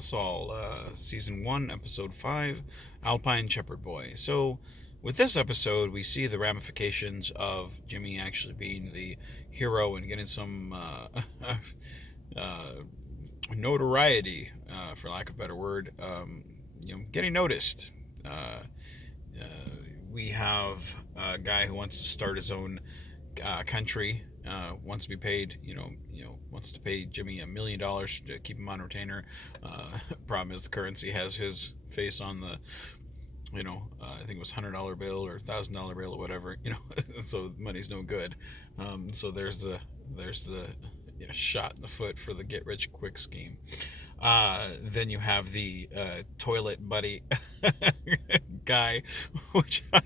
Saul, Season 1, Episode 5, Alpine Shepherd Boy. So, with this episode, we see the ramifications of Jimmy actually being the hero and getting some uh, notoriety, for lack of a better word, getting noticed. Uh, uh, we have a guy who wants to start his own country, wants to be paid, wants to pay Jimmy $1 million to keep him on retainer. Problem is the currency has his face on the, I think it was $100 bill or $1,000 bill or whatever, so money's no good. So there's the shot in the foot for the get rich quick scheme. Then you have the toilet buddy guy, which I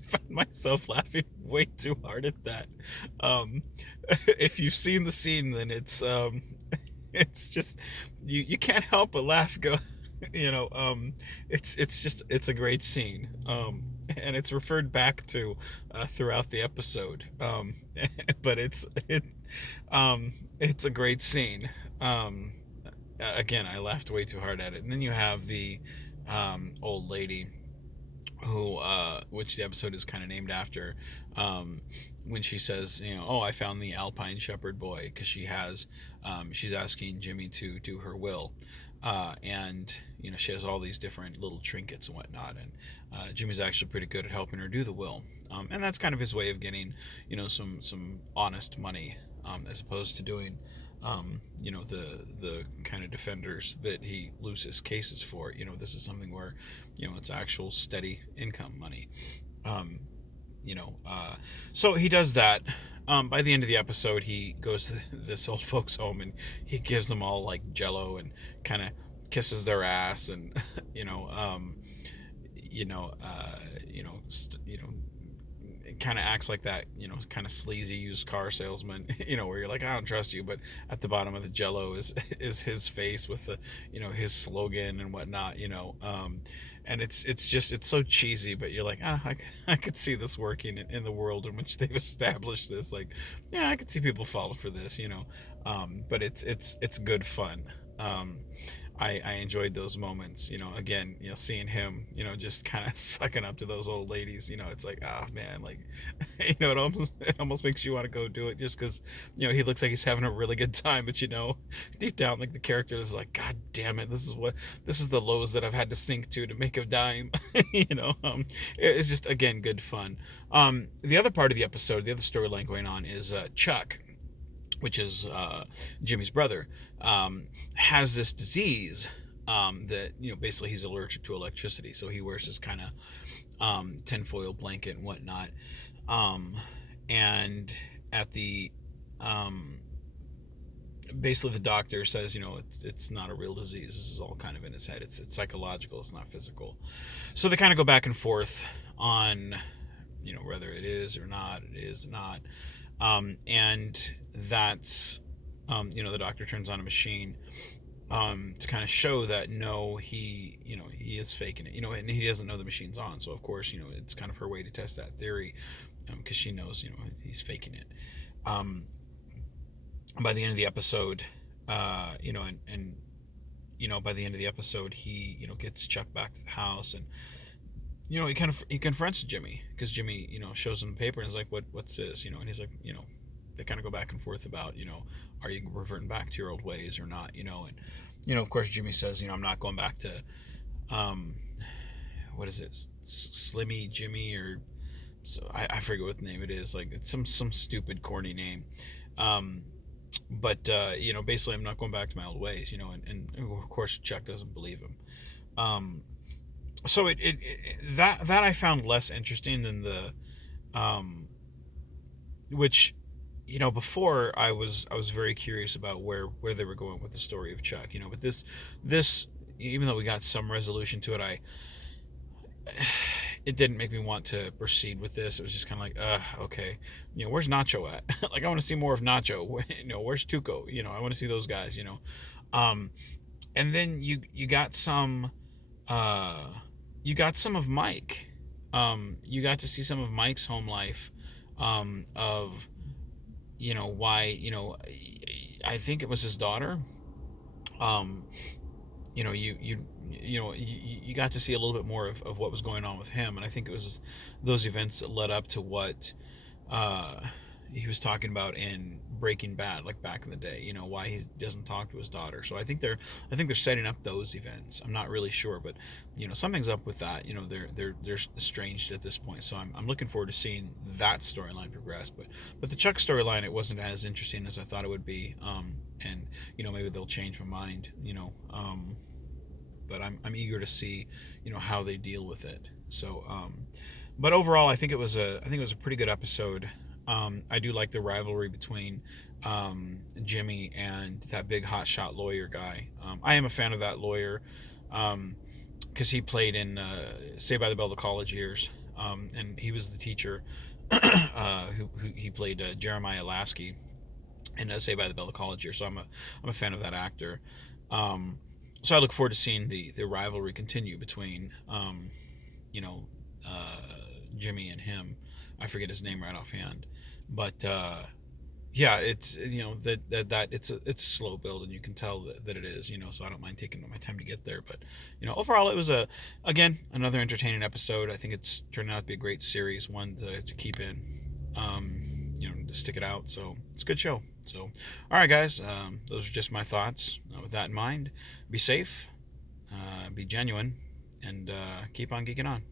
found myself laughing way too hard at that. Um, if you've seen the scene, then it's just you can't help but laugh. Go, it's a great scene. And it's referred back to throughout the episode. But it's a great scene. Again, I laughed way too hard at it. And then you have the old lady who which the episode is kind of named after, when she says, oh, I found the Alpine Shepherd Boy, because she's asking Jimmy to do her will, and she has all these different little trinkets and whatnot, and Jimmy's actually pretty good at helping her do the will, and that's kind of his way of getting some honest money, as opposed to doing the kind of defenders that he loses cases for. This is something where it's actual steady income money. um, so he does that. By the end of the episode, he goes to this old folks home and he gives them all like Jello and kind of kisses their ass, and you know you know uh, you know st- you know kind of acts like that, kind of sleazy used car salesman, where you're like, I don't trust you, but at the bottom of the Jello is his face with the, his slogan and whatnot, and it's so cheesy, but you're like, I could see this working in the world in which they've established this. Like, yeah, I could see people fall for this, but it's good fun. Um, I enjoyed those moments, again, seeing him, just kind of sucking up to those old ladies, it's like, ah, man, like, it almost makes you want to go do it, just because, he looks like he's having a really good time, but deep down, like, the character is like, God damn it, this is the lows that I've had to sink to make a dime. It's just, again, good fun. The other part of the episode, the other storyline going on is Chuck, which is Jimmy's brother, has this disease, that basically he's allergic to electricity, so he wears this kind of tinfoil blanket and whatnot. Um, and at the um, basically the doctor says, it's not a real disease. This is all kind of in his head. It's psychological. It's not physical. So they kind of go back and forth on whether it is or not. It is not. And that's the doctor turns on a machine, to kind of show that no, he is faking it, and he doesn't know the machine's on. So of course, it's kind of her way to test that theory, because she knows, he's faking it. Um, by the end of the episode, by the end of the episode, he gets Chuck back to the house, and he confronts Jimmy, because Jimmy shows him the paper and is like, what's this, and he's like, they kind of go back and forth about, are you reverting back to your old ways or not, and of course Jimmy says, I'm not going back to, what is it, Slimmy Jimmy, or so I forget what the name it is, like it's some stupid corny name, but basically I'm not going back to my old ways, and of course Chuck doesn't believe him. So that I found less interesting than the, which, before I was very curious about where they were going with the story of Chuck, but this, even though we got some resolution to it, it didn't make me want to proceed with this. It was just kind of like, okay, where's Nacho at? Like, I want to see more of Nacho. Where's Tuco? I want to see those guys. Um, and then you got some, of Mike. You got to see some of Mike's home life, of why, I think it was his daughter, um you got to see a little bit more of what was going on with him, and I think it was those events that led up to what uh, he was talking about in Breaking Bad, like back in the day. Why he doesn't talk to his daughter. So I think they're setting up those events. I'm not really sure, but something's up with that. They're estranged at this point. So I'm looking forward to seeing that storyline progress. But the Chuck storyline, it wasn't as interesting as I thought it would be. And maybe they'll change my mind. But I'm eager to see how they deal with it. So but overall, I think it was a pretty good episode. I do like the rivalry between Jimmy and that big hotshot lawyer guy. I am a fan of that lawyer because he played in Saved by the Bell the college years, and he was the teacher who he played Jeremiah Lasky in Saved by the Bell the college years. So I'm a fan of that actor. Um, so I look forward to seeing the rivalry continue between you know uh, Jimmy and him. I forget his name right offhand, but yeah, it's that it's a slow build, and you can tell that it is. So I don't mind taking my time to get there. But overall, it was again another entertaining episode. I think it's turned out to be a great series, one to keep in. To stick it out. So it's a good show. So, all right, guys, those are just my thoughts. With that in mind, be safe, be genuine, and keep on geeking on.